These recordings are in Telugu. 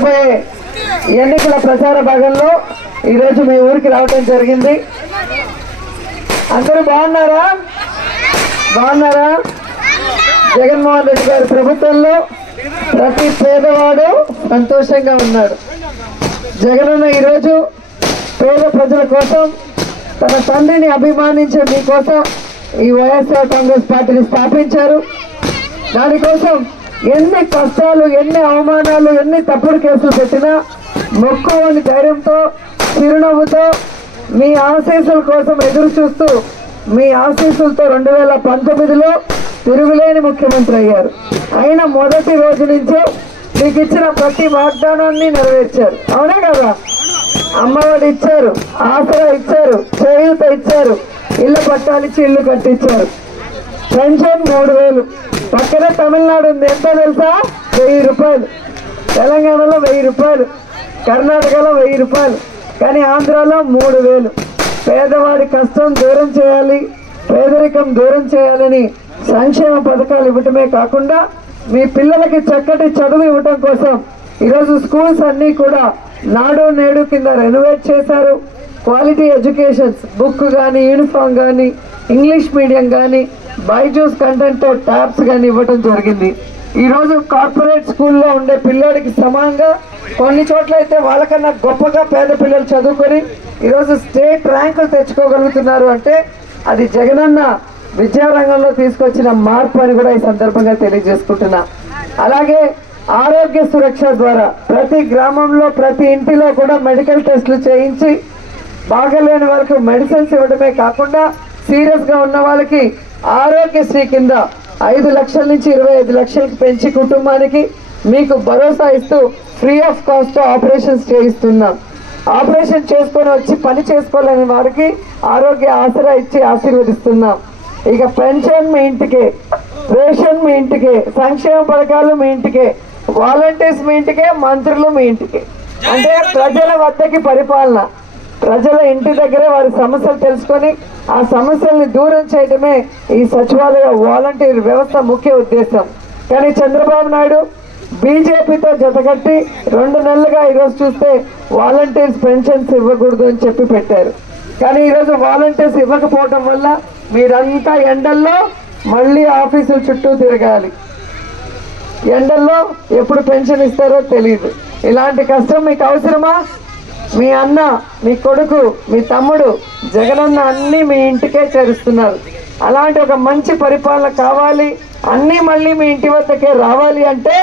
జరగబోయే ఎన్నికల ప్రచార భాగంలో ఈరోజు మీ ఊరికి రావడం జరిగింది. అందరూ బాగున్నారా? జగన్మోహన్ రెడ్డి గారి ప్రభుత్వంలో ప్రతి పేదవాడు సంతోషంగా ఉన్నాడు. జగనన్న ఈరోజు పేద ప్రజల కోసం తన తండ్రిని అభిమానించే మీకోసం ఈ వైఎస్ఆర్ కాంగ్రెస్ పార్టీని స్థాపించారు. దానికోసం ఎన్ని కష్టాలు, ఎన్ని అవమానాలు, ఎన్ని తప్పుడు కేసులు పెట్టినా మొక్కువని ధైర్యంతో, చిరునవ్వుతో మీ ఆశీస్సుల కోసం ఎదురు చూస్తూ మీ ఆశీస్సులతో 2019లో తిరుగులేని ముఖ్యమంత్రి అయ్యారు. అయినా మొదటి రోజు నుంచే మీకు ఇచ్చిన ప్రతి వాగ్దానాన్ని నెరవేర్చారు. అవునా కదా? అమ్మఒడి ఇచ్చారు, ఆసరా ఇచ్చారు, చేయూత ఇచ్చారు, ఇళ్ళ పట్టాలిచ్చి ఇల్లు కట్టించారు, పెన్షన్ 3000. పక్కనే తమిళనాడు ఉంది, ఎంత తెలుసా? 1000 రూపాయలు. తెలంగాణలో 1000 రూపాయలు, కర్ణాటకలో 1000 రూపాయలు, కానీ ఆంధ్రాలో 3000. పేదవాడి కష్టం దూరం చేయాలి, పేదరికం దూరం చేయాలని సంక్షేమ పథకాలు ఇవ్వటమే కాకుండా మీ పిల్లలకి చక్కటి చదువు ఇవ్వటం కోసం ఈరోజు స్కూల్స్ అన్నీ కూడా నాడు నేడు కింద రెనోవేట్ చేశారు. క్వాలిటీ ఎడ్యుకేషన్స్, బుక్ కానీ, యూనిఫామ్ కానీ, ఇంగ్లీష్ మీడియం కానీ, బైజూస్ కంటెంట్తో ట్యాబ్స్ కానీ ఇవ్వటం జరిగింది. ఈరోజు కార్పొరేట్ స్కూల్లో ఉండే పిల్లోడికి సమానంగా కొన్ని చోట్ల అయితే వాళ్ళకన్నా గొప్పగా పేద పిల్లలు చదువుకొని ఈరోజు స్టేట్ ర్యాంకులు తెచ్చుకోగలుగుతున్నారు అంటే అది జగనన్న విద్యారంగంలో తీసుకొచ్చిన మార్పు అని కూడా ఈ సందర్భంగా తెలియజేసుకుంటున్నా. అలాగే ఆరోగ్య సురక్ష ద్వారా ప్రతి గ్రామంలో, ప్రతి ఇంటిలో కూడా మెడికల్ టెస్టులు చేయించి బాగలేని వాళ్ళకి మెడిసిన్స్ ఇవ్వడమే కాకుండా సీరియస్గా ఉన్న వాళ్ళకి ఆరోగ్యశ్రీ కింద 5 లక్షల నుంచి 25 లక్షలకు పెంచి కుటుంబానికి మీకు భరోసా ఇస్తూ ఫ్రీ ఆఫ్ కాస్ట్ ఆపరేషన్స్ చేయిస్తున్నాం. ఆపరేషన్ చేసుకొని వచ్చి పని చేసుకోలేని వారికి ఆరోగ్య ఆసరా ఇచ్చి ఆశీర్వదిస్తున్నాం. ఇక పెన్షన్ మీ ఇంటికే, రేషన్ మీ ఇంటికే, సంక్షేమ పథకాలు మీ ఇంటికే, వాలంటీర్స్ మీ ఇంటికే, మంత్రులు మీ ఇంటికే. అంటే ప్రజల వద్దకి పరిపాలన, ప్రజల ఇంటి దగ్గరే వారి సమస్యలు తెలుసుకొని ఆ సమస్యల్ని దూరం చేయడమే ఈ సచివాలయ వాలంటీర్ వ్యవస్థ ముఖ్య ఉద్దేశం. కానీ చంద్రబాబు నాయుడు బీజేపీతో జతకట్టి 2 నెలలుగా ఈరోజు చూస్తే వాలంటీర్స్ పెన్షన్స్ ఇవ్వకూడదు అని చెప్పి పెట్టారు. కానీ ఈరోజు వాలంటీర్స్ ఇవ్వకపోవటం వల్ల మీరంతా ఎండల్లో మళ్ళీ ఆఫీసుల చుట్టూ తిరగాలి. ఎండల్లో ఎప్పుడు పెన్షన్ ఇస్తారో తెలియదు. ఇలాంటి కష్టం మీకు అవసరమా? మీ అన్న, మీ కొడుకు, మీ తమ్ముడు జగనన్న అన్నీ మీ ఇంటికే చేరుస్తున్నారు. అలాంటి ఒక మంచి పరిపాలన కావాలి, అన్నీ మళ్ళీ మీ ఇంటి వద్దకే రావాలి అంటే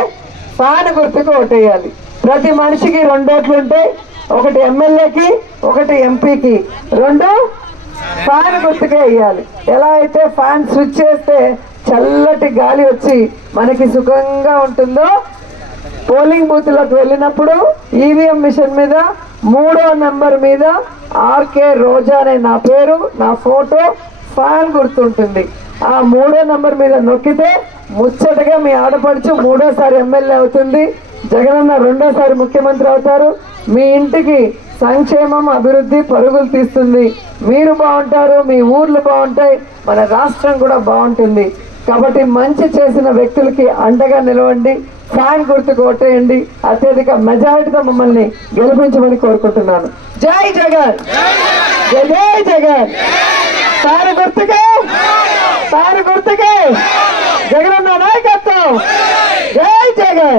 ఫ్యాన్ గుర్తుకు ఓటేయాలి. ప్రతి మనిషికి 2 ఓట్లు ఉంటాయి, ఒకటి ఎమ్మెల్యేకి, ఒకటి ఎంపీకి, 2 ఫ్యాన్ గుర్తుకే వేయాలి. ఎలా అయితే ఫ్యాన్ స్విచ్ చేస్తే చల్లటి గాలి వచ్చి మనకి సుఖంగా ఉంటుందో, పోలింగ్ బూత్లోకి వెళ్ళినప్పుడు ఈవీఎం మిషన్ మీద 3వ నెంబర్ మీద ఆర్కే రోజా అనే నా పేరు, నా ఫోటో, ఫ్యాన్ గుర్తుంటుంది. ఆ 3వ నెంబర్ మీద నొక్కితే ముచ్చటగా మీ ఆడపడుచు 3వసారి ఎమ్మెల్యే అవుతుంది, జగనన్న 2వసారి ముఖ్యమంత్రి అవుతారు. మీ ఇంటికి సంక్షేమం, అభివృద్ధి పరుగులు తీస్తుంది. మీరు బాగుంటారు, మీ ఊర్లు బాగుంటాయి, మన రాష్ట్రం కూడా బాగుంటుంది. కాబట్టి మంచి చేసిన వ్యక్తులకి అండగా నిలవండి, ఫ్యాన్ గుర్తుకు ఓటేయండి, అత్యధిక మెజారిటీతో మమ్మల్ని గెలిపించమని కోరుకుంటున్నాను. జై జగన్, జై జై జగన్. ఫ్యాన్ గుర్తుకే, ఫ్యాన్ గుర్తుకే, జగనన్న నాయకత్వం. జై జగన్.